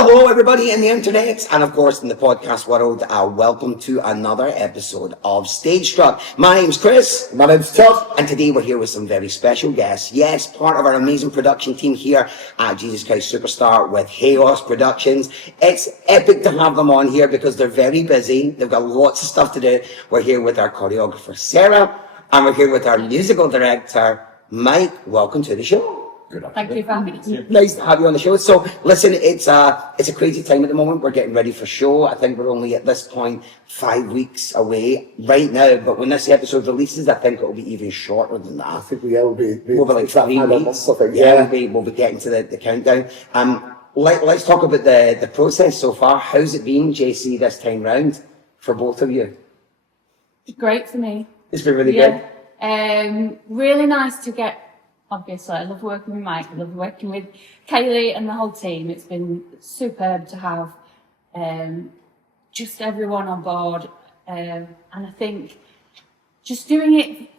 Hello, everybody in the internet and, of course, in the podcast world. Welcome to another episode of Stage Struck. My name's Chris. My name's Todd. And today we're here with some very special guests. Yes, part of our amazing production team here at Jesus Christ Superstar with Chaos Productions. It's epic to have them on here because they're very busy. They've got lots of stuff to do. We're here with our choreographer, Sarah, and we're here with our musical director, Mike. Welcome to the show. Thank you for having me. Nice to have you on the show. So, listen, it's a crazy time at the moment. We're getting ready for show. I think we're only at this point 5 weeks away right now. But when this episode releases, I think it'll be even shorter than that. I think we'll be like 3 weeks. I think, We'll be getting to the countdown. Let's talk about the process so far. How's it been, JC, this time round for both of you? Great for me. It's been really good. Really nice to get. Obviously, I love working with Mike. I love working with Kaylee and the whole team. It's been superb to have just everyone on board. And I think just doing it,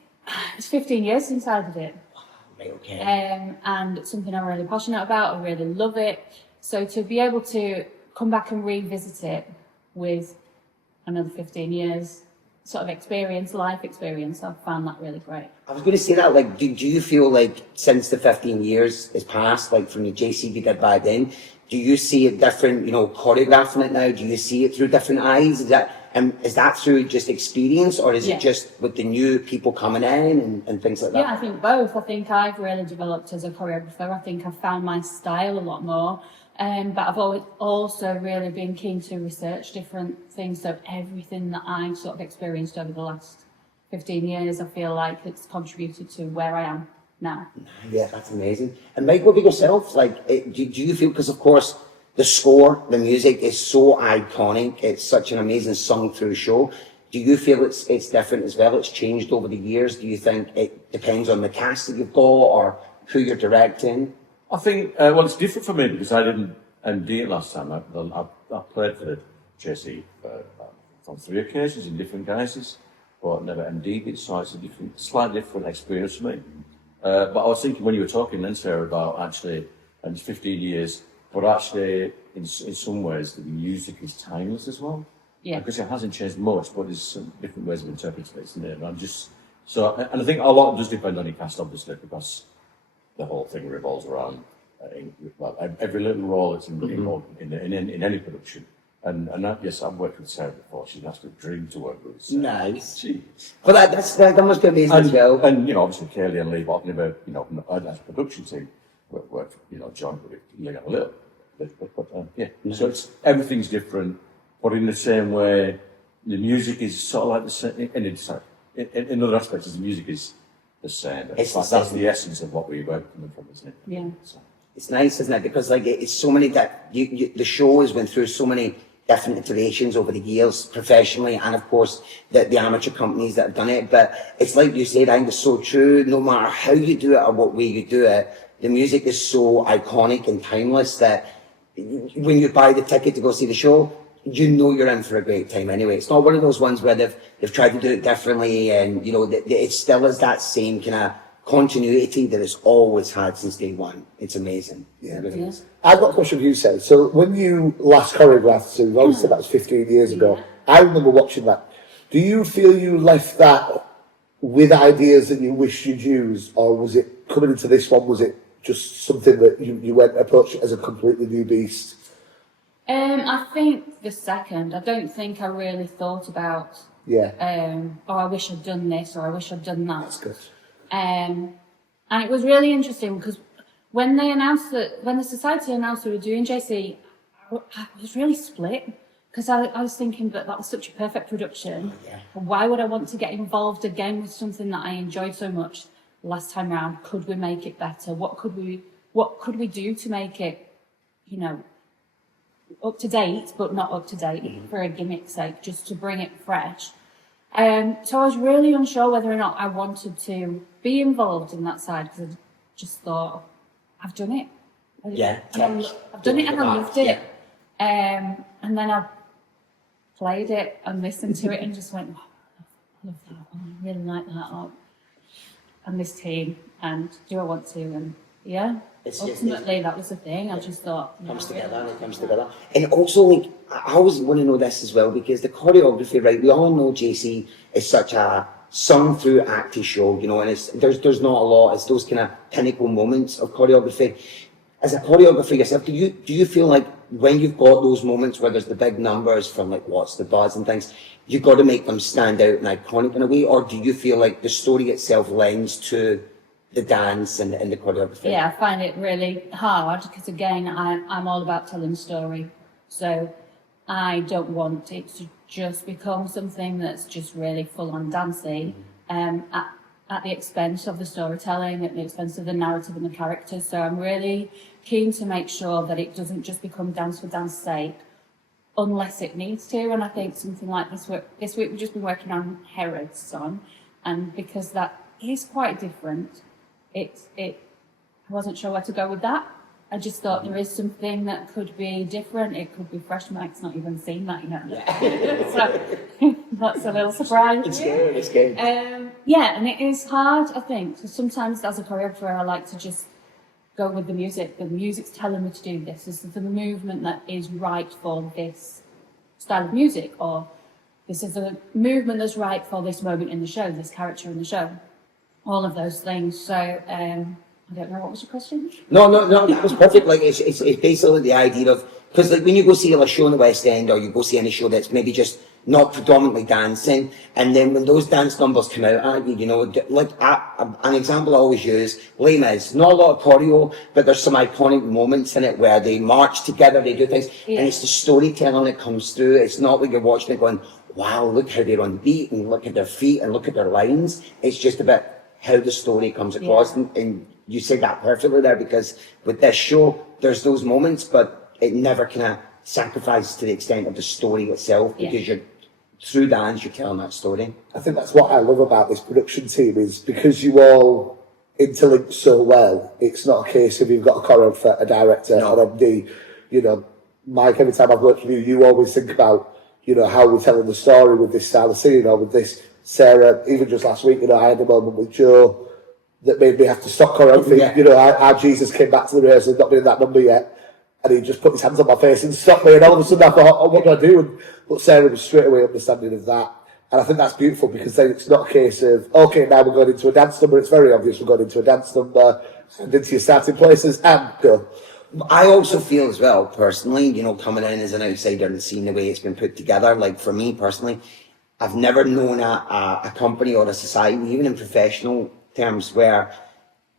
it's 15 years since I did it. Okay. And it's something I'm really passionate about. I really love it. So to be able to come back and revisit it with another 15 years sort of experience, life experience, I've found that really great. I was going to say that, do you feel like since the 15 years has passed, like from the JC we did back then, do you see it different, choreographing it now? Do you see it through different eyes? Is that through just experience, or is it just with the new people coming in and things like that? Yeah, I think both. I think I've really developed as a choreographer. I think I've found my style a lot more. But I've always also really been keen to research different things. So everything that I've sort of experienced over the last 15 years, I feel like it's contributed to where I am now. Yeah, that's amazing. And Mike, what about yourself? Do you feel, because of course the score, the music is so iconic. It's such an amazing sung through show. Do you feel it's different as well? It's changed over the years. Do you think it depends on the cast that you've got or who you're directing? I think, it's different for me because I didn't MD it last time. I played for the JC on 3 occasions in different guises, but never MD'd it, so it's a slightly different experience for me. But I was thinking when you were talking then, Sarah, about actually, and it's 15 years, but actually, in some ways, the music is timeless as well. Yeah. Because it hasn't changed much, but there's some different ways of interpreting it, isn't there? And I think a lot does depend on your cast, obviously, because the whole thing revolves around every little role that's involved in any production. And yes, I've worked with Sarah before. She's an absolute dream to work with. Sarah. Nice. But that must be amazing as well. And obviously Kaylee and Lee, but I've never, as a production team, worked, joined with Lee a little bit. Nice. So everyth's different, but in the same way, the music is sort of like the same. In other aspects, the music is the same. That's the essence of what we were coming from, isn't it? Yeah. So. It's nice, isn't it? Because it's so many that the show has went through so many different iterations over the years, professionally, and of course the amateur companies that have done it. But it's like you said, I think it's so true. No matter how you do it or what way you do it, the music is so iconic and timeless that when you buy the ticket to go see the show, you're in for a great time anyway. It's not one of those ones where they've tried to do it differently, and it still is that same kind of continuity that it's always had since day one. It's amazing. Yeah, it really is. I've got a question for you, Sarah. So when you last choreographed, so you've always said that was 15 years ago. I remember watching that. Do you feel you left that with ideas that you wish you'd use, or was it coming into this one? Was it just something that you went approach it as a completely new beast? I think the second. I don't think I really thought about. Yeah. I wish I'd done this, or I wish I'd done that. That's good. And it was really interesting because when the society announced we were doing JC, I was really split because I was thinking that was such a perfect production. Yeah. Why would I want to get involved again with something that I enjoyed so much last time round? Could we make it better? What could we do to make it, up to date, but not up to date for a gimmick's sake, just to bring it fresh? So I was really unsure whether or not I wanted to be involved in that side because I just thought, I've done it. I've done it and I loved it. And then I played it and listened to it and just went, oh, I love that. Oh, I really like that. And this team. And do I want to? And yeah. It's just- Ultimately, that was the thing. I just thought, Comes together and it comes together. And also, like, I always want to know this as well, because the choreography, right, we all know JC is such a sung through acting show, you know, and there's not a lot, it's those kind of pinnacle moments of choreography. As a choreographer yourself, do you feel like when you've got those moments where there's the big numbers from like What's the Buzz and things, you've got to make them stand out and iconic in a way, or do you feel like the story itself lends to the dance and the choreography? yeah, I find it really hard because again, I'm all about telling a story. So I don't want it to just become something that's just really full on dancey, at the expense of the storytelling, at the expense of the narrative and the characters. So I'm really keen to make sure that it doesn't just become dance for dance sake, unless it needs to. And I think something like this week we've just been working on Herod's Son, and because that is quite different, I wasn't sure where to go with that. I just thought there is something that could be different. It could be fresh. Mike's not even seen that yet. So that's a little surprise. It's good, it's good. Yeah, and it is hard, I think. So sometimes as a choreographer, I like to just go with the music. The music's telling me to do this. This is the movement that is right for this style of music, or this is a movement that's right for this moment in the show, this character in the show. All of those things. So I don't know, what was your question? No, that was perfect. Like, it's basically the idea of, because like when you go see a show in the West End, or you go see any show that's maybe just not predominantly dancing, and then when those dance numbers come out at you, you know, like an example I always use, Les Mis, not a lot of choreo, but there's some iconic moments in it where they march together, they do things, and it's the storytelling that comes through. It's not like you're watching it going, wow, look how they're on beat, and look at their feet, and look at their lines. It's just about how the story comes across, and you said that perfectly there, because with this show, there's those moments, but it never kind of sacrifices to the extent of the story itself, because you're, through dance, you're telling that story. I think that's what I love about this production team, is because you all interlink so well, it's not a case of you've got a choreographer, a director, an MD. You know, Mike, every time I've worked with you, you always think about, you know, how we're telling the story with this style of scene, or with this. Sarah, even just last week, you know, I had a moment with Joe that made me have to stop choreography. Yeah. You know, our Jesus came back to the rehearsal, not been in that number yet, and he just put his hands on my face and stopped me, and all of a sudden I thought, oh, what do I do? But Sarah was straight away understanding of that. And I think that's beautiful, because then it's not a case of, okay, now we're going into a dance number. It's very obvious we're going into a dance number, and into your starting places, and go. I also feel as well, personally, you know, coming in as an outsider and seeing the way it's been put together, like for me personally, I've never known a company or a society, even in professional terms, where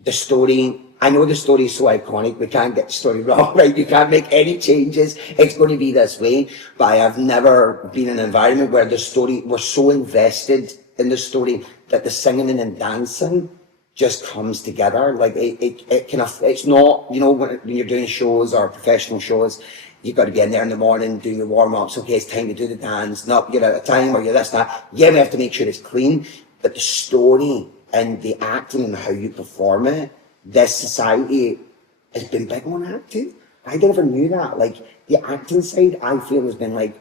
the story, I know the story is so iconic, we can't get the story wrong, right? You can't make any changes, it's going to be this way. But I have never been in an environment where the story, we're so invested in the story that the singing and dancing just comes together. Like it kind of, it's not, you know, when you're doing shows or professional shows, you've got to be in there in the morning doing your warm-ups. Okay, it's time to do the dance. Not you're out of time, or you're this, that. Yeah, we have to make sure it's clean. But the story and the acting and how you perform it, this society has been big on acting. I never knew that. Like, the acting side, I feel, has been like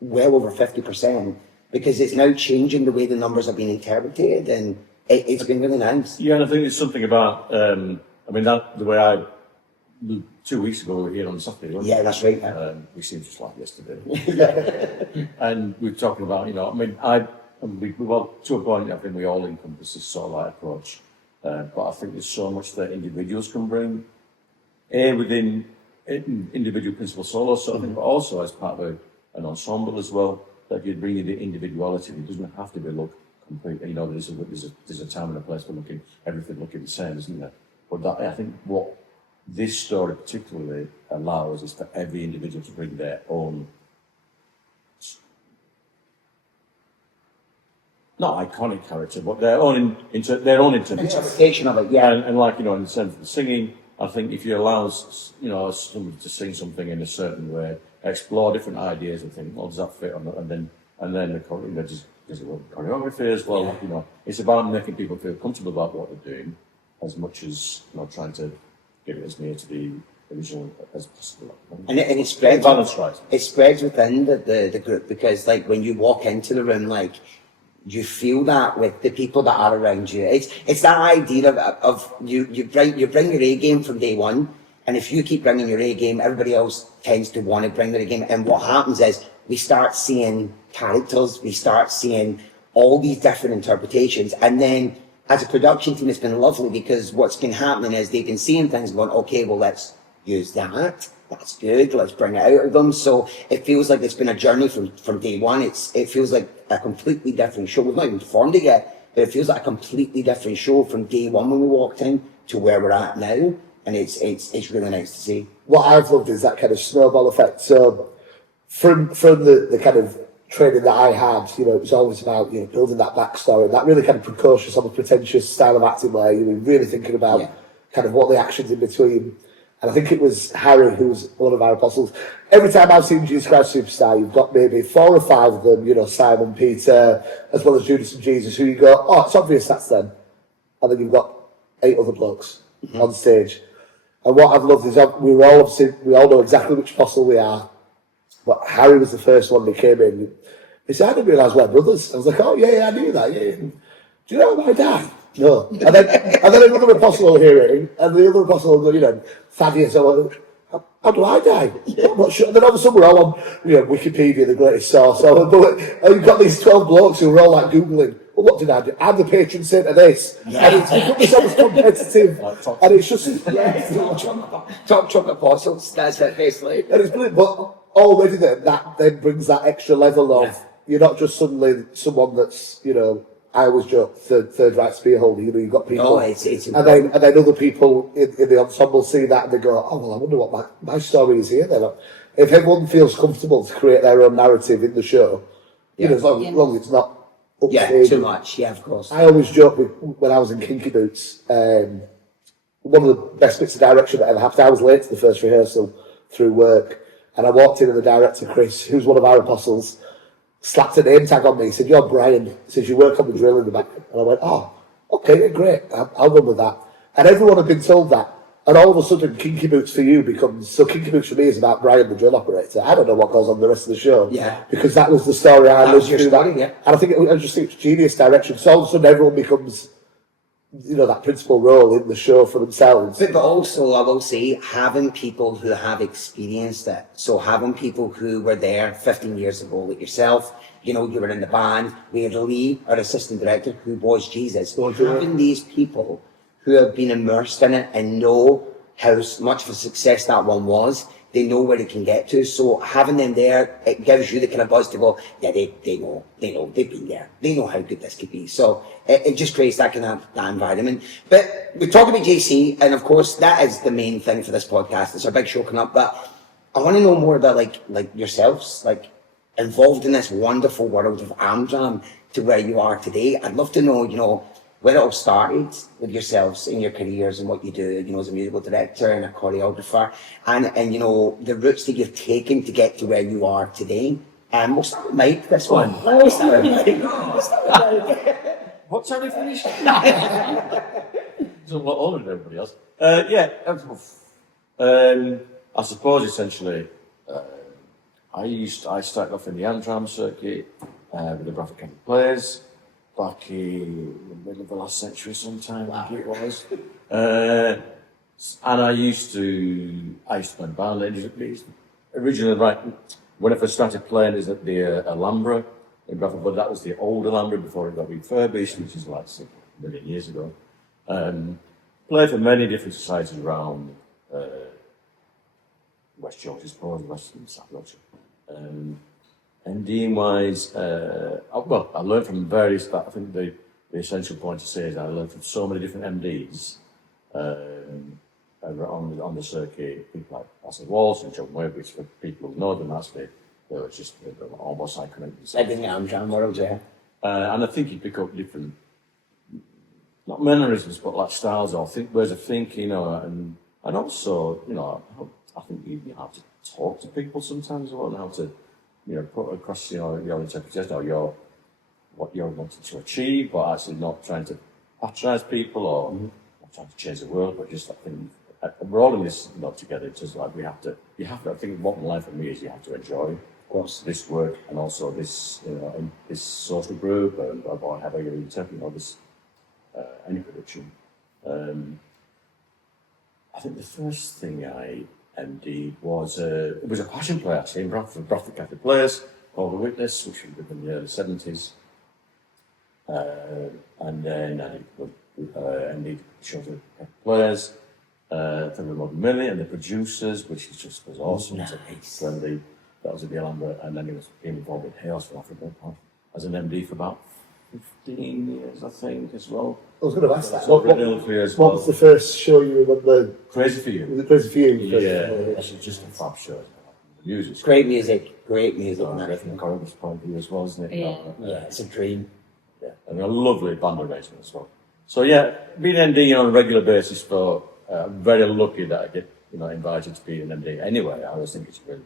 well over 50%, because it's now changing the way the numbers are being interpreted, and it's been really nice. Yeah, and I think it's something about, I mean, that the way 2 weeks ago we were here on Saturday, wasn't Yeah, that's right. we seemed just like yesterday. And we were talking about, you know, I mean, well, to a point, I think we all encompass this sort of like approach. But I think there's so much that individuals can bring, within individual principal solo sort of thing, but also as part of an ensemble as well, that you bring in the individuality. It doesn't have to be look complete. You know, there's a time and a place for everything looking the same, isn't there? But that, I think what this story particularly allows is for every individual to bring their own, not iconic character, but their own Interpretation of it, yeah. And like, you know, in the sense of the singing, I think if you allow, you know, somebody to sing something in a certain way, explore different ideas and think, well, does that fit on that? And then the there's a choreography as well. You know, it's about making people feel comfortable about what they're doing, as much as, you know, trying to get it as near to the original as possible. And it spreads. Balance right. It spreads within the group, because like when you walk into the room, like you feel that with the people that are around you. It's that idea of you bring your A game from day one, and if you keep bringing your A game, everybody else tends to want to bring their A game. And what happens is we start seeing characters, we start seeing all these different interpretations, and then as a production team, it's been lovely because what's been happening is they've been seeing things going, okay, well, let's use that. That's good. Let's bring it out of them. So it feels like it's been a journey from day one. It feels like a completely different show. We've not even performed it yet, but it feels like a completely different show from day one when we walked in to where we're at now. And it's really nice to see. What I've loved is that kind of snowball effect. So from the kind of training that I had, you know, it was always about, you know, building that backstory, that really kind of precocious, almost pretentious style of acting where you were really thinking about kind of what the actions in between. And I think it was Harry, who was one of our apostles. Every time I've seen Jesus Christ Superstar, you've got maybe 4 or 5 of them, you know, Simon, Peter, as well as Judas and Jesus, who you go, oh, it's obvious that's them. And then you've got 8 other blokes on stage. And what I've loved is we all know exactly which apostle we are. But Harry was the first one that came in. He said, I didn't realise we're brothers. I was like, oh, yeah, I knew that. Yeah. Do you know my dad? No. And then another apostle will hear it, and the other apostle will go, you know, Thaddeus, how do I die? I'm not sure. And then all of a sudden we're all on, you know, Wikipedia, the greatest source. And you've got these 12 blokes who are all like Googling, well, what did I do? I'm the patron saint of this. Yeah. And it's become so much competitive. And it's just, Top apostles, that's it, basically. And it's brilliant, but already that then brings that extra level of, you're not just suddenly someone that's, you know, I always joke, third right spear holder, you know, you've got people. No, it's and then other people in the ensemble see that and they go, oh, well, I wonder what my story is here then. If everyone feels comfortable to create their own narrative in the show, you know, as long as it's not upstaged. Too much, of course. I always joke when I was in Kinky Boots, one of the best bits of direction that ever happened, I was late to the first rehearsal through work, and I walked in and the director, Chris, who's one of our apostles, slapped a name tag on me. He said, you're Brian. He says, you work on the drill in the back. And I went, oh, okay, great. I'll run with that. And everyone had been told that. And all of a sudden, Kinky Boots for you becomes... So Kinky Boots for me is about Brian, the drill operator. I don't know what goes on the rest of the show. Yeah. Because that was the story I lived through. Yeah. And I just think it's genius direction. So all of a sudden, everyone becomes, you know, that principal role in the show for themselves. But also, I will say, having people who have experienced it. So having people who were there 15 years ago, like yourself, you know, you were in the band. We had Lee, our assistant director, who was Jesus. So having these people who have been immersed in it and know how much of a success that one was, they know where it can get to. So having them there, it gives you the kind of buzz to go, yeah, they know, they've been there. They know how good this could be. So it just creates that kind of that environment. But we're talking about JC, and of course that is the main thing for this podcast. It's our big show coming up. But I want to know more about like yourselves, like involved in this wonderful world of Am-Dram to where you are today. I'd love to know, you know, where it all started with yourselves in your careers and what you do, you know, as a musical director and a choreographer, and you know, the routes that you've taken to get to where you are today. And we'll start with Mike, this one. We'll start with Mike. What time we finished? He's a lot older than everybody else. I suppose essentially, I started off in the Am-Dram circuit with the graphic and plays back in the middle of the last century sometime, I think it was. And I used to play band. Originally, right, when I first started playing is at the Alhambra in Bradford, but that was the old Alhambra before it got refurbished, which is like 6 million years ago. Played for many different societies around West Yorkshire, suppose, West and South Yorkshire. MDing-wise, I learned from various, but I think the essential point to say is I learned from so many different MDs on the circuit, people like Bassett Walsh and John Webb, which for people who know them, they were just almost iconic. Like in the Am-Dram world, yeah. And I think you pick up different, not mannerisms, but like styles or ways of thinking, you know, and also, you know, I think you have to talk to people sometimes, and how to, you know, put across, you know, your interpretation or what you're wanting to achieve, but actually not trying to patronise people or not trying to change the world, but just, I think, we're all in this, you know, together. It's just like you have to, I think, bottom line for me is you have to enjoy course. this work and also this, in this social group, or however you interpret, this any production. I think the first thing I MD'd was it was a passion play actually in Bradford Catholic Players called The Witness, which was in the early 70s. And then I MD'd shows of players, for the Modern Millie and the producers, which was awesome. Nice. Friendly. That was at the Alhambra, and then he was being involved with Chaos for Africa as an MD for about 15 years, I think, as well. I was going to ask that. So What was the first show you remember? Crazy for You? Was it Crazy for You? Yeah, that's just a fab show. The music's Great music, great music. from the choreographer's point of view as well, isn't it? Yeah. It's a dream. Yeah, and a lovely band arrangement as well. So yeah, being MD on a regular basis for, I'm very lucky that I get, invited to be an MD. Anyway, I always think it's a real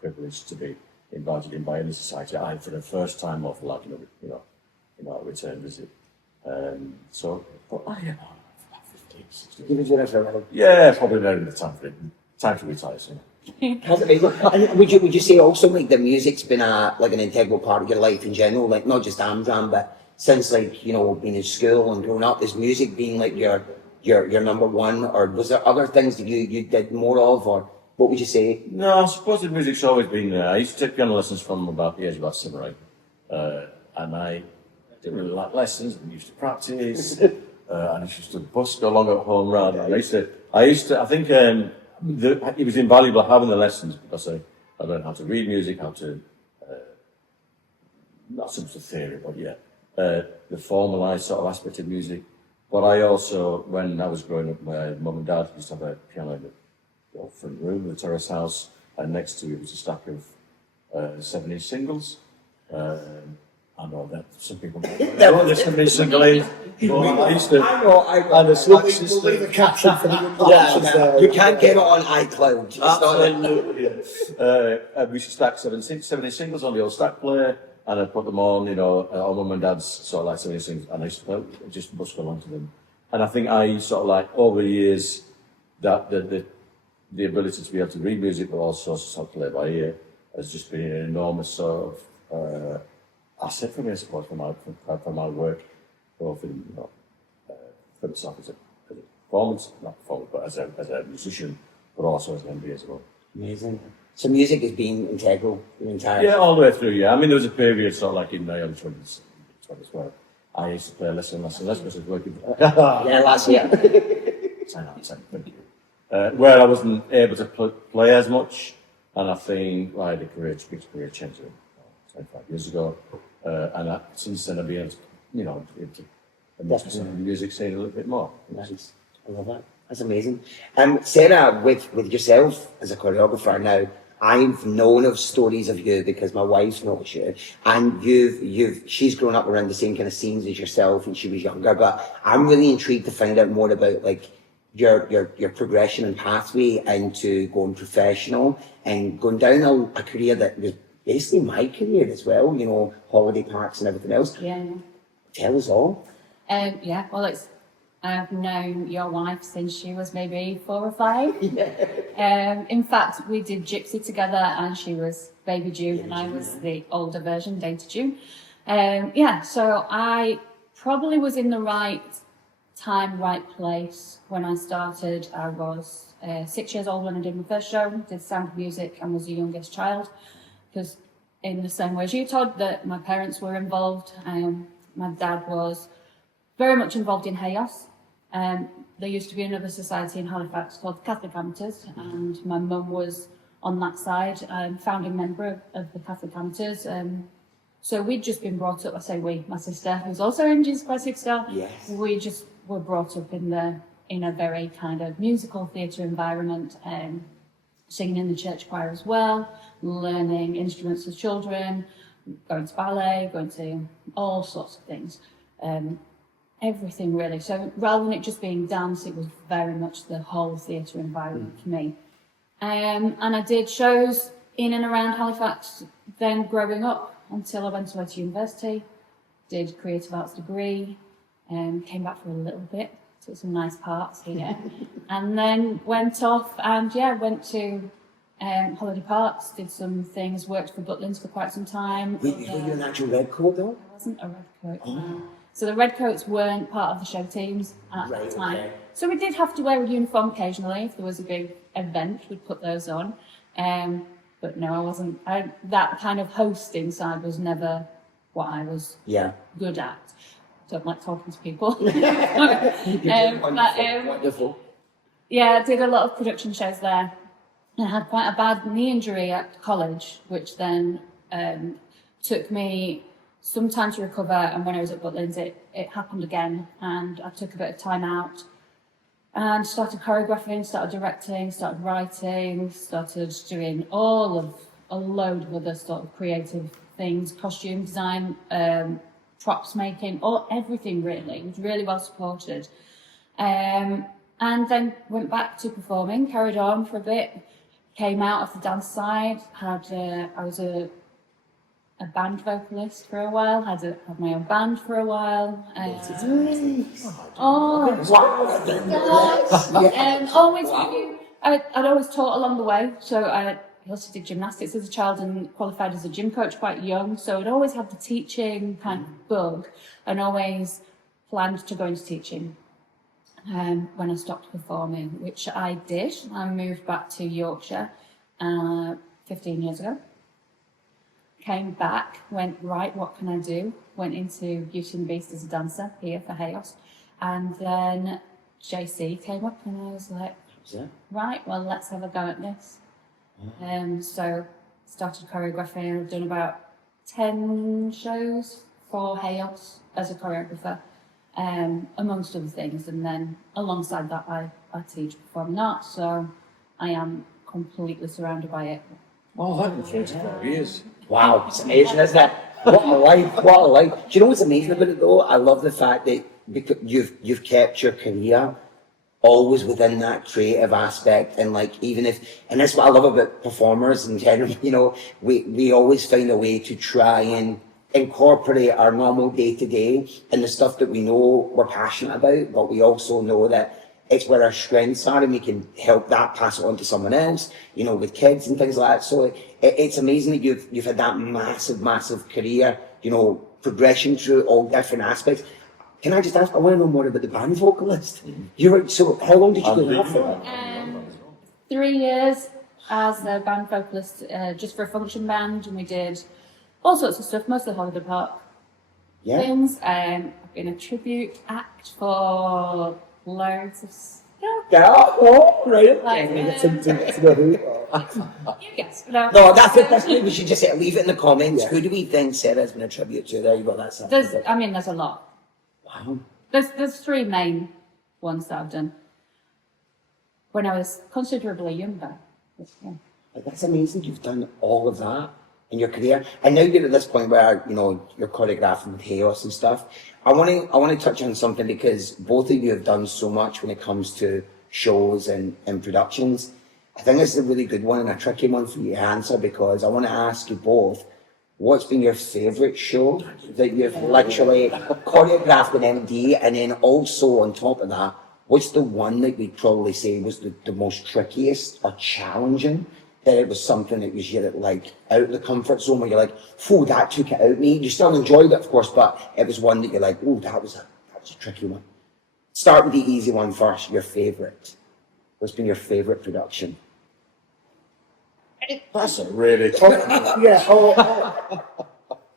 privilege to be invited in by any society. I, for the first time, offer like, a return visit. But I am about 15, 16. Give it your effort. Yeah, probably now in the time to retire soon. And would you say also like the music's been an integral part of your life in general, like not just Am-Dram, but since being in school and growing up, is music being like your number one, or was there other things that you did more of, or what would you say? No, I suppose the music's always been there. I used to take piano lessons from about the age of about 7 or 8. And I didn't really like lessons, and used to practice. And I used to bus go along at home round. And I think it was invaluable having the lessons because I learned how to read music, how to, not so much the theory, but yeah, the formalised sort of aspect of music. But I also, when I was growing up, my mum and dad used to have a piano in the front room of the terrace house, and next to it was a stack of 7-inch singles. I know that some people might know the 7-inch single is. I used to. And the We'll leave the caption for the You can't get it on iCloud. It's not like- Absolutely. We used to stack 7-inch singles on the old stack player, and I put them on, on mum and dad's sort of like 7-inch singles, and I used to just bust along to them. And I think I sort of like over the years that the ability to be able to read music, but also sort of play by ear, has just been an enormous sort of asset for me, I suppose, for my work, both in for myself as a performance, not performance, but as a musician, but also as an MD as well. Amazing. So music has been integral your entire Yeah, all the way through. Yeah, I mean, there was a period sort of like in my early 20s where I used to play less and less because I was working. Yeah, last year. Thank you. Where I wasn't able to play as much, and I think I had a big career change 25 years ago, and since then I've been able to immerse myself in the music scene a little bit more. Nice. I love that. That's amazing. Sarah, with yourself as a choreographer now, I've known of stories of you because my wife's noticed you, and she's grown up around the same kind of scenes as yourself, and she was younger. But I'm really intrigued to find out more about like your progression and pathway into going professional and going down a career that was basically my career as well. Holiday parks and everything else. Yeah. Tell us all. Well, I've known your wife since she was maybe 4 or 5. In fact, we did Gypsy together, and she was Baby June, and I was the older version, Dainty June. So I probably was in the right time, right place when I started. I was 6 years old when I did my first show, did Sound of Music, and was the youngest child. Because in the same way as you, Todd, that my parents were involved. My dad was very much involved in Chaos. There used to be another society in Halifax called Catholic Amateurs, and my mum was on that side, founding member of the Catholic Amateurs. So we'd just been brought up, I say we, my sister, who's also in Jesus Christ Superstar. Yes. We just were brought up in a very kind of musical theatre environment, singing in the church choir as well, learning instruments as children, going to ballet, going to all sorts of things. Everything really. So rather than it just being dance, it was very much the whole theatre environment for me. And I did shows in and around Halifax then growing up until I went away to university, did creative arts degree, came back for a little bit, took some nice parts here, and then went off and went to holiday parks, did some things, worked for Butlins for quite some time. Were you an actual red coat though? I wasn't a red coat. No. So the red coats weren't part of the show teams at Right, the time. okay. So we did have to wear a uniform occasionally if there was a big event. We'd put those on. But no, I wasn't. That kind of hosting side was never what I was Yeah. good at. Don't like talking to people. Wonderful. Yeah, I did a lot of production shows there. I had quite a bad knee injury at college, which then took me some time to recover. And when I was at Butlins, it happened again. And I took a bit of time out and started choreographing, started directing, started writing, started doing a load of other sort of creative things, costume design, props making, everything really. It was really well supported. And then went back to performing, carried on for a bit, came out of the dance side, I was a band vocalist for a while, had my own band for a while. Always, I'd always taught along the way, so I also did gymnastics as a child and qualified as a gym coach quite young, so I'd always had the teaching kind of bug and always planned to go into teaching. When I stopped performing, which I did. I moved back to Yorkshire 15 years ago. Came back, went, right, what can I do? Went into Beauty and the Beast as a dancer here for Hayos. And then JC came up and I was like, right, well, let's have a go at this. So started choreographing. I've done about 10 shows for Hayos as a choreographer. Amongst other things, and then alongside that I teach performing arts, so I am completely surrounded by it. Oh, that was 34 years. Wow, it's amazing, isn't it? What a life, what a life. Do you know what's amazing about it though? I love the fact that because you've kept your career always within that creative aspect, and like even if, and that's what I love about performers in general, you know, we always find a way to try and incorporate our normal day-to-day and the stuff that we know we're passionate about, but we also know that it's where our strengths are and we can help that pass it on to someone else, you know, with kids and things like that. So it's amazing that you've had that massive career, you know, progression through all different aspects. Can I just ask, I want to know more about the band vocalist. So how long did you do that for? 3 years as a band vocalist, just for a function band, and we did all sorts of stuff, mostly holiday park things. I've been a tribute act for loads of stuff. Right. Like, To know who? you guess. No, That's it. We should just leave it in the comments. Who do we think Sarah's been a tribute to? There you go. That's there's a lot. Wow. There's three main ones that I've done. When I was considerably younger. Yeah. That's amazing. You've done all of that in your career, and now you're at this point where you know you're choreographing with chaos and stuff. I want to touch on something because both of you have done so much when it comes to shows and productions. I think this is a really good one and a tricky one for you to answer because I want to ask you both, what's been your favourite show that you've literally choreographed in MD, and then also on top of that, what's the one that you'd probably say was the most trickiest or challenging? That it was something that was like out of the comfort zone where you're like, "Phew, that took it out of me." You still enjoyed it, of course, but it was one that you're like, "Oh, that was a tricky one." Start with the easy one first. Your favourite. What's been your favourite production? That's a really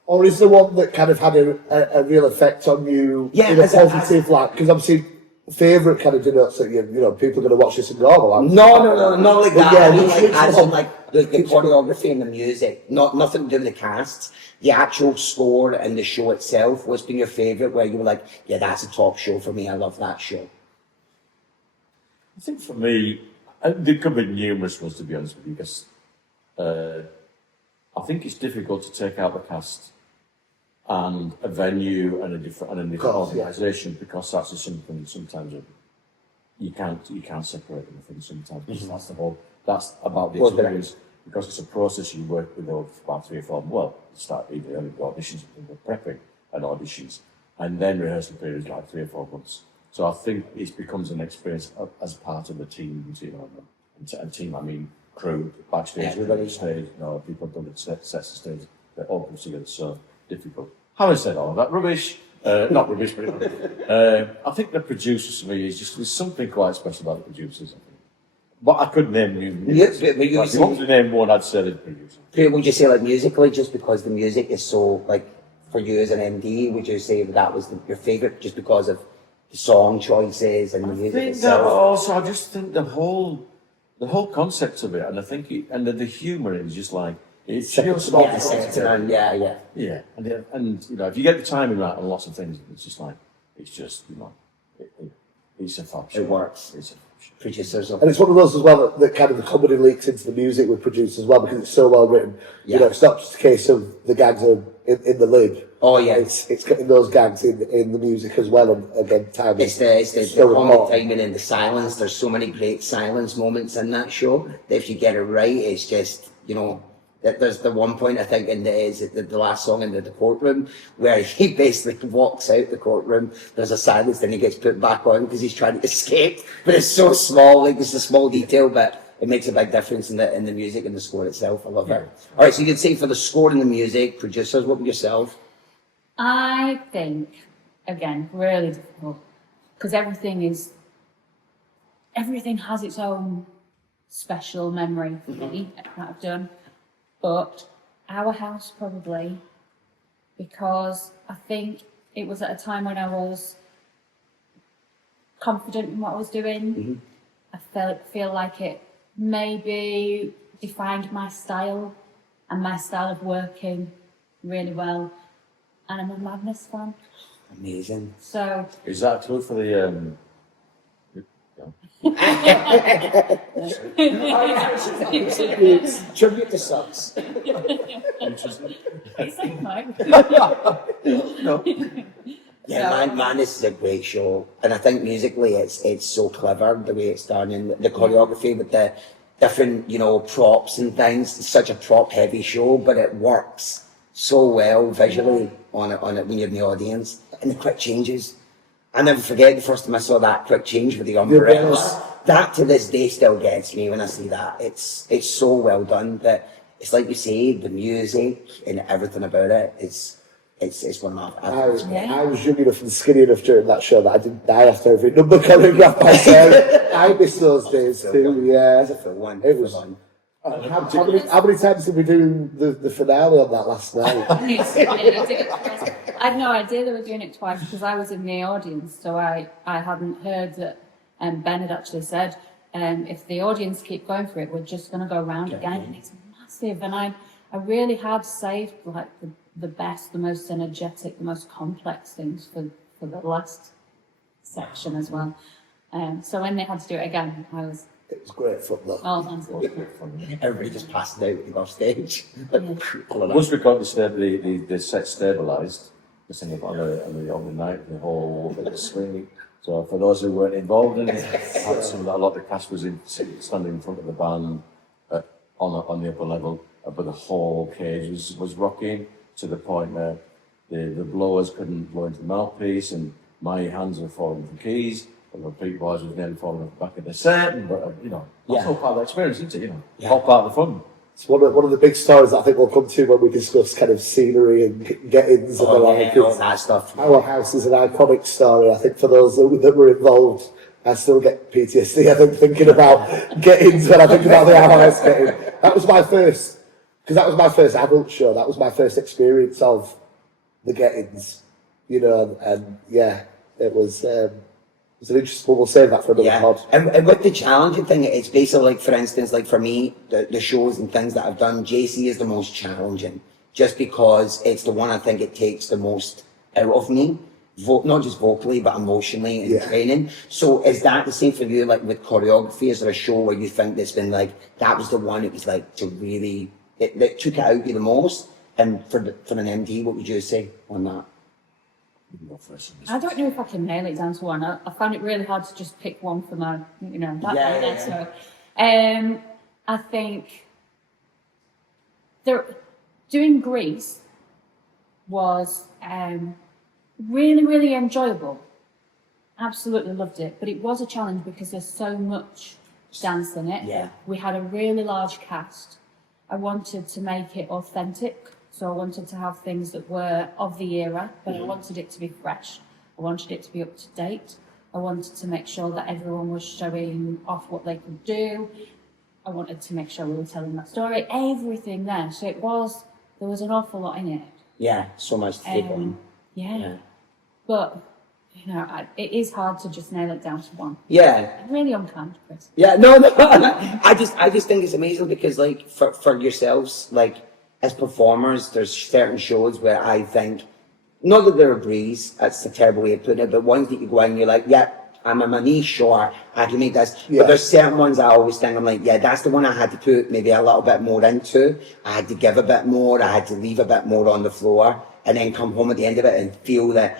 Or is there one that kind of had a real effect on you Yeah, in a positive light? Because obviously, favourite kind of denotes that you know people are going to watch this and go, "Oh, well, No, not like that. Yeah, I mean, it's as in like the choreography and the music, nothing to do with the casts. The actual score and the show itself. What's been your favourite? Where you were like, "Yeah, that's a top show for me. I love that show." I think for me, there could be numerous ones to be honest with you, because I think it's difficult to take out the cast and a venue and a different organisation because that's just something sometimes you can't separate them. I think sometimes because that's about the experience, because it's a process you work with over about 3 or 4. Well, start either early auditions and prepping and auditions, and then rehearsal periods like 3 or 4 months. So I think it becomes an experience as part of a team, you know, and team I mean crew, backstage, Everybody. stage, people done it, sets the stage, that all comes together so difficult. Having said all that rubbish, not rubbish, but I think the producers for me there's something quite special about the producers. I think. But I could name you. Yes, but you if you want to name one, I'd say the producer. Would you say like musically, just because the music is so like for you as an MD, would you say that was your favourite just because of the song choices and the music I think itself? that also, I just think the whole concept of it, and I think the humour is just like it's just yeah, and if you get the timing right on lots of things, it's a fab show. It works. It's a fab show. Producers And it's one of those as well that kind of the comedy leaks into the music we produce as well because it's so well written. Yeah. It's not just a case of the gags are in the lid. Oh yeah, It's getting those gags in the music as well. And again, timing. it's the so comedy important. timing and the silence. There's so many great silence moments in that show that if you get it right, it's just that there's the one point I think in the last song in the courtroom where he basically walks out the courtroom. There's a silence, then he gets put back on because he's trying to escape. But it's so small, like it's a small detail, but it makes a big difference in the music and the score itself. I love it. All right, so you could say for the score and the music, producers, what about yourself? I think, again, really difficult because everything has its own special memory for me that I've done. But Our House probably, because I think it was at a time when I was confident in what I was doing. I feel like it maybe defined my style and my style of working really well. And I'm a Madness fan. Amazing. So Is that true for the? Tribute to subs. it's like Yeah, man, this is a great show, and I think musically it's so clever the way it's done, and the choreography with the different props and things. It's such a prop heavy show, but it works so well visually on it when you're in the audience, and the quick changes. I never forget the first time I saw that quick change with the umbrellas. That to this day still gets me when I see that. It's so well done that it's like you say, the music and everything about it. It's one of my favorites. I was young enough and skinny enough during that show that I didn't die after every number choreographed myself. I miss those days too. Yeah, It's a full one. it was. Full one. How many times did we do the finale on that last night? I had no idea they were doing it twice because I was in the audience, so I hadn't heard that Ben had actually said, if the audience keep going for it, we're just going to go round again, and it's massive. And I really had saved like the best, the most energetic, the most complex things for the last section as well. So when they had to do it again, I was It was great fun though. unfortunate. Everybody just passed out when you go off stage. Once we got the set stabilised, the thing on the night, the whole the swing. So for those who weren't involved in it, a lot of the cast was standing in front of the band on the upper level, but the whole cage was rocking to the point where the blowers couldn't blow into the mouthpiece, and my hands were falling from keys. And the Pete boys was nearly falling off the back of the set, but that's all part of the experience, isn't it? All part of the fun. It's one of the big stories that I think we'll come to when we discuss kind of scenery and get-ins and the like. all that stuff. Our House is an iconic story. I think for those that were involved, I still get PTSD. I think thinking about get-ins when I think about the Our House get-in. That was my first adult show. That was my first experience of the get-ins. And yeah, it was. It's an interesting. We'll save that for another pod. And with the challenging thing, it's basically like, for instance, like for me, the shows and things that I've done, JC is the most challenging, just because it's the one I think it takes the most out of me, not just vocally, but emotionally and training. So is that the same for you, like with choreography? Is there a show where you think that's been like, that was the one it was like to really, that took it out of you the most? And for an MD, what would you say on that? I don't know if I can nail it down to one. I found it really hard to just pick one for my, So, I think doing Greece was really, really enjoyable. Absolutely loved it, but it was a challenge because there's so much dance in it. Yeah. We had a really large cast. I wanted to make it authentic, so I wanted to have things that were of the era, but I wanted it to be fresh. I wanted it to be up to date. I wanted to make sure that everyone was showing off what they could do. I wanted to make sure we were telling that story, everything there. So there was an awful lot in it. Yeah, so much to take on. Yeah. But, you know, it is hard to just nail it down to one. Yeah. I'm really unkind, Chris. Yeah, no. I just think it's amazing because, like, for yourselves, like, as performers, there's certain shows where I think, not that they're a breeze, that's a terrible way of putting it, but ones that you go in and you're like, yeah, I'm a niche, sure, I can make this. Yeah. But there's certain ones I always think, I'm like, yeah, that's the one I had to put maybe a little bit more into. I had to give a bit more, I had to leave a bit more on the floor, and then come home at the end of it and feel that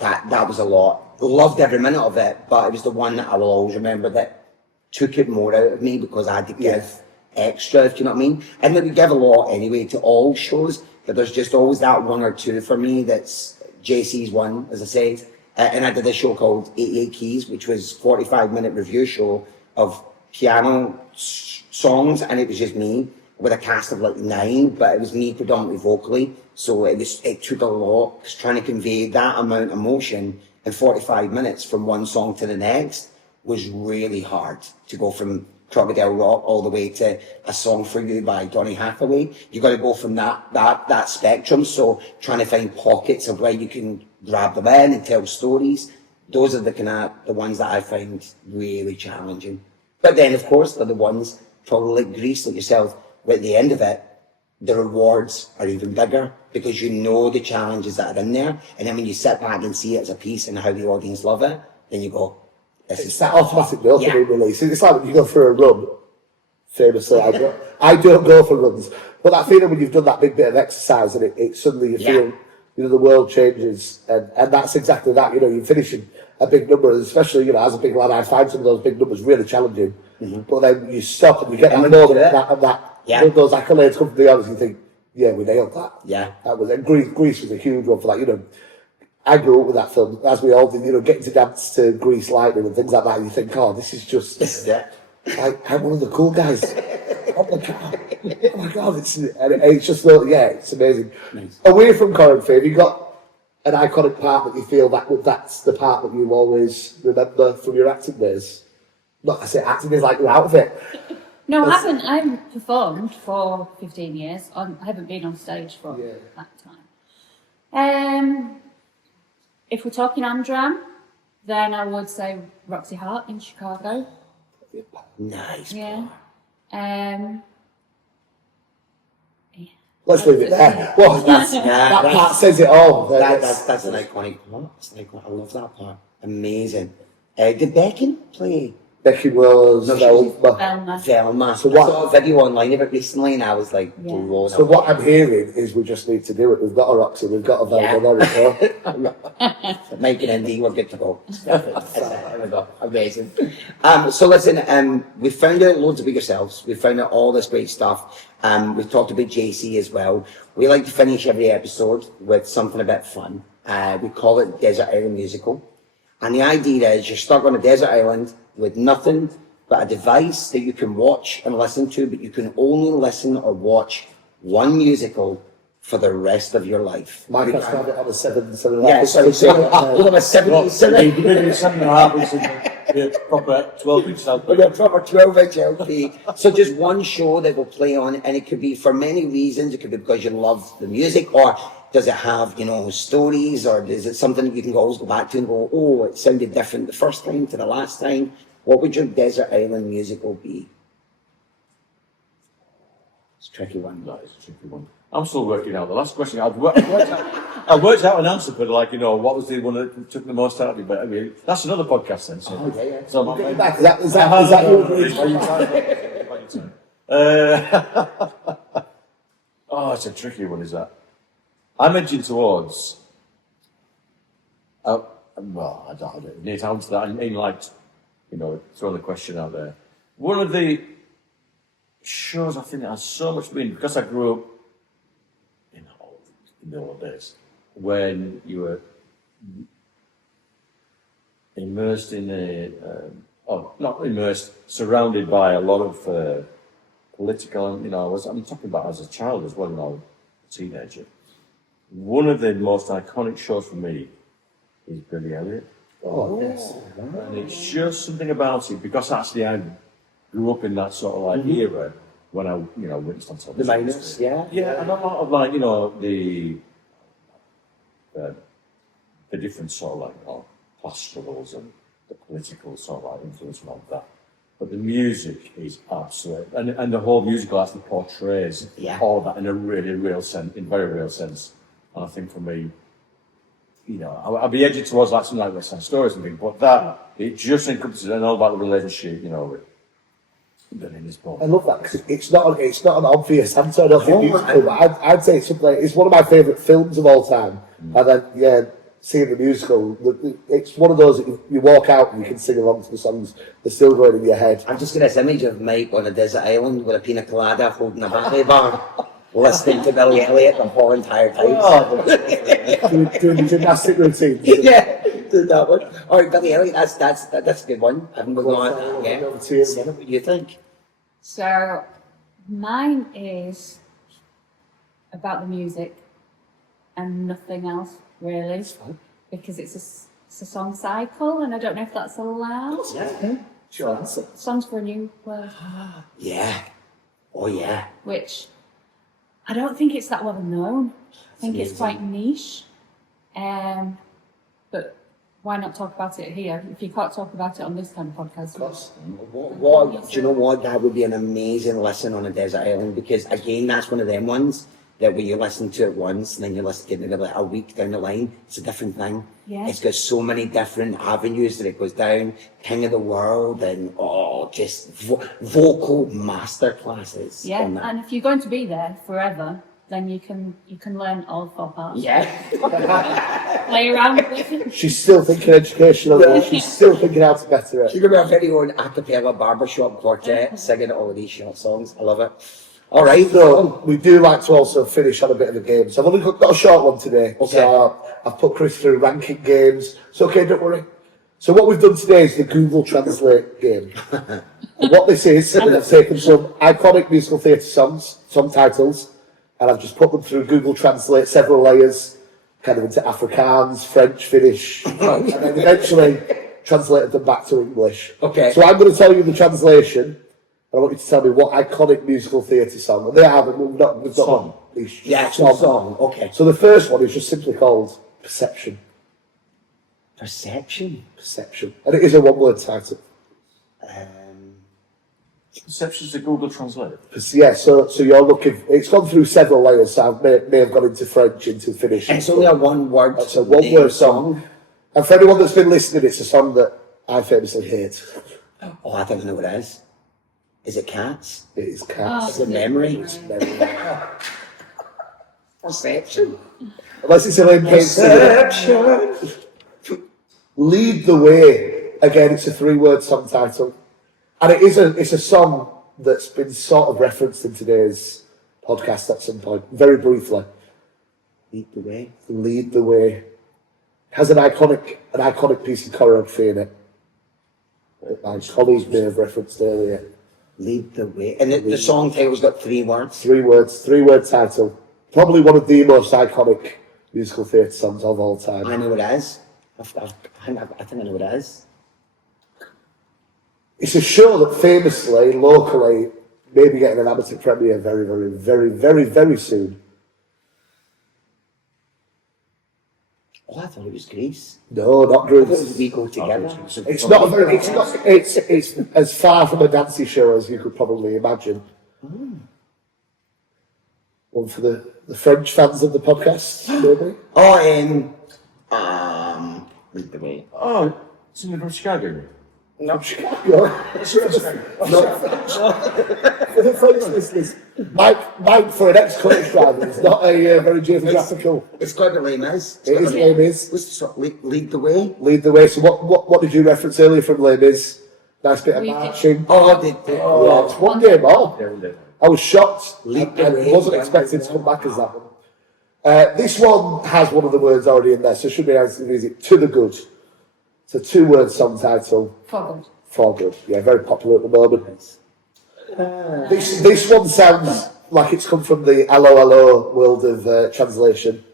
was a lot. Loved every minute of it, but it was the one that I will always remember that took it more out of me because I had to give extra, if you know what I mean. And we give a lot anyway to all shows, but there's just always that one or two for me that's JC's one, as I said. And I did a show called 88 Keys, which was 45-minute review show of piano songs, and it was just me with a cast of like 9, but it was me predominantly vocally. So it took a lot, because trying to convey that amount of emotion in 45 minutes from one song to the next was really hard. To go from Crocodile Rock all the way to A Song for You by Donny Hathaway. You got to go from that spectrum. So trying to find pockets of where you can grab them in and tell stories. Those are the ones that I find really challenging. But then, of course, they're the ones, probably like Grease, like yourself, where at the end of it, the rewards are even bigger because you know the challenges that are in there. And then when you sit back and see it as a piece and how the audience love it, then you go, It's that automatic dopamine Yeah. release. It's like when you go for a run. Famously, I don't go for runs, but that feeling when you've done that big bit of exercise and it suddenly you feel, you know, the world changes, and that's exactly that. You know, you're finishing a big number, and especially, you know, as a big lad, I find some of those big numbers really challenging. But then you stop and you get that moment, those accolades come from the audience. You think, yeah, we nailed that. Yeah. That was and Grease was a huge one for that. You know, I grew up with that film, as we all did, you know, getting to dance to Grease Lightning and things like that. And you think, oh, this is just, like, I'm one of the cool guys. Oh my God, it's just, it's amazing. Nice. Away from choreography, have you got an iconic part that you feel that's the part that you always remember from your acting days? Not I say acting is like you're out of it. No, I haven't. I've performed for 15 years. I haven't been on stage for that time. If we're talking Am-Dram, then I would say Roxy Hart in Chicago. nice. Yeah. Let's leave it there. Well, that part says it all. That's an iconic part. I love that part. Amazing. Did Becky play? Becky was Velma. Velma. So I saw a video online of it recently and I was like, blown So away. what I'm hearing is we just need to do it. We've got a Roxy, we've got a Velma, there we go. Mike and Andy, we're good to go. There we go. Amazing. So listen, we found out loads about yourselves. We found out all this great stuff. We've talked about JC as well. We like to finish every episode with something a bit fun. We call it Desert Island Musical. And the idea is you're stuck on a desert island with nothing but a device that you can watch and listen to, but you can only listen or watch one musical for the rest of your life. Mike has found it on a 7. Yeah, so we'll have a 7. You did 7.5 proper 12-inch LP. We've got proper 12-inch LP. So just one show that will play on, and it could be for many reasons. It could be because you love the music, or does it have, you know, stories, or is it something that you can always go back to and go, oh, it sounded different the first time to the last time? What would your desert island musical be? It's a tricky one. That is a tricky one. I'm still working out the last question. I worked out an answer for, like, you know, what was the one that took the most out of you. But I mean, that's another podcast then. So, so We'll get back. Is that your Oh, it's a tricky one, is that? I'm edging towards. Well, I don't need to answer that. I mean, like, you know, throw the question out there. One of the shows I think that has so much meaning, because I grew up in the old days when you were immersed in not immersed, surrounded by a lot of political, I'm talking about as a child as well, a teenager. One of the most iconic shows for me is Billy Elliot. Oh, yes. And it's just something about it, because actually I grew up in that sort of like era when I, witnessed on television. The miners, yeah. Yeah, and a lot of like, the different sort of like, class struggles and the political sort of like influence and all that. But the music is absolute, and the whole musical actually portrays all that in a really real sense, in very real sense. And I think for me, I'll be edgy towards like something like West Side Stories and things, but that, it just encompasses and all about the relationship, with in this book. I love that, because it's not an obvious answer, I don't think, musical, but I'd say it's something, it's one of my favourite films of all time. And then, seeing the musical, it's one of those that you walk out and you can sing along to the songs, they're still going in your head. I'm just got this image of Mike on a desert island with a pina colada holding a ballet bar, listening to Billy Elliot the whole entire time. Doing the gymnastic routine. Yeah, do that one. All right, Billy Elliot, that's a good one. I haven't gone on that yet. Over to you. What do you think? So, mine is about the music and nothing else, really, because it's a song cycle, and I don't know if that's allowed. Yeah. Sure. Songs for a New World, Yeah. Oh yeah. which I don't think it's that well known. I think it's quite niche. But why not talk about it here? If you can't talk about it on this kind of podcast. What, do you know what? That would be an amazing listen on a desert island, because again, that's one of them ones that when you listen to it once and then you listen to it like a week down the line, it's a different thing. Yeah. It's got so many different avenues that it goes down. King of the World and just vocal masterclasses. Yeah, on that. and if you're going to be there forever, then you can learn all 4 parts. Yeah. Play around with it. She's still thinking educational, she's still thinking how to better it. You're going to have your own a cappella barbershop quartet singing all of these short songs. I love it. All right, So we do like to also finish on a bit of a game. So I've only got a short one today. Okay. So I've put Chris through ranking games. It's okay, don't worry. So what we've done today is the Google Translate game. And what this is, I've taken some iconic musical theatre songs, some titles, and I've just put them through Google Translate, several layers, kind of into Afrikaans, French, Finnish, and then eventually translated them back to English. Okay. So I'm going to tell you the translation. And I want you to tell me what iconic musical theatre song. And they have, we've got Song. these the actual song. Okay. So the first one is just simply called Perception. Perception. Perception. And it is a one-word title. Perception's the Google Translate. Yeah, so you're looking, it's gone through several layers, so I may have gone into French, into Finnish. It's only a one-word. It's a one-word song. And for anyone that's been listening, it's a song that I famously hate. Oh, I don't know what it is. Is it Cats? It is Cats. Is it Memory? Perception. Unless it's Elaine Page's Perception. Lead the Way. Again, it's a 3-word song title. And it's a song that's been sort of referenced in today's podcast at some point, very briefly. Lead the way. Lead the Way. Has an iconic piece of choreography in it that my colleague may have referenced earlier. Lead the way. And the song title's got 3 words. 3 words, 3-word title. Probably one of the most iconic musical theatre songs of all time. I know what it is. I think I know what it is. It's a show that famously, locally, may be getting an amateur premiere very, very, very, very, very soon. Oh, I thought it was Greece. No, not Greece. We go together. It's not a very, it's as far from a dancey show as you could probably imagine. One for the French fans of the podcast, maybe. Lead the way. Oh, it's in the Chicago. No. Chicago. For the French listeners, Mike for an ex-coach driver is not a very geographical. It's got the Les Mis. It is Les Mis. What's the song? Lead the way. Lead the Way. So what did you reference earlier from Les Mis? Nice bit of We did. marching. Oh, Yeah, it's one game on. I was shocked. Lead the I Way. wasn't expecting to come back as that one. This one has one of the words already in there, so it should be nice and easy. To the Good. It's a 2-word song title. For good. Yeah, very popular at the moment. This one sounds like it's come from the LO world of translation.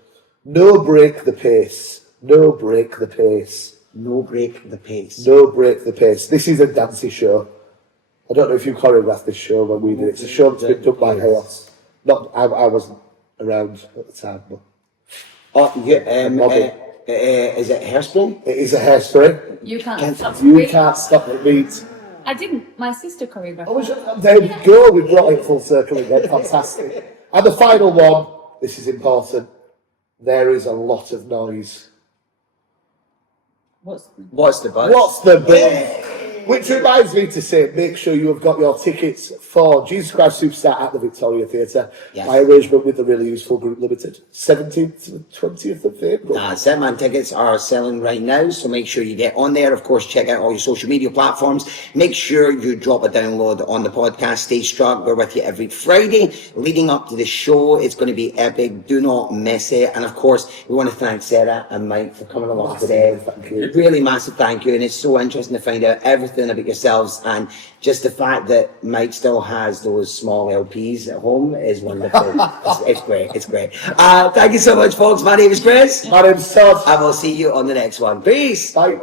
No break the pace. No break the pace. No break the pace. No break the pace. This is a dancey show. I don't know if you choreographed this show when we did it. It's a show that's been done by Chaos. Not, I wasn't around at the time, but Oh, yeah, is it Hairspray? it is a hairspray. You can't Can't- stop You me. can't stop the beat. I didn't. My sister choreographed. There we go. We brought it full circle again. Fantastic. And the final one. This is important. There is a lot of noise. What's What's the buzz? What's the buzz? Which reminds me to say, make sure you have got your tickets for Jesus Christ Superstar at the Victoria Theatre. Yes. My arrangement with the Really Useful Group Limited, 17th to the 20th of April. That's it, man. Tickets are selling right now, so make sure you get on there. Of course, check out all your social media platforms. Make sure you drop a download on the podcast, Stage Struck. We're with you every Friday leading up to the show. It's going to be epic. Do not miss it. And of course, we want to thank Sarah and Mike for coming along today. Thank you. Really massive thank you. And it's so interesting to find out everything about yourselves, and just the fact that Mike still has those small LPs at home is wonderful. It's great. It's great. Thank you so much, folks. My name is Chris. My name's Todd. I will see you on the next one. Peace. Bye.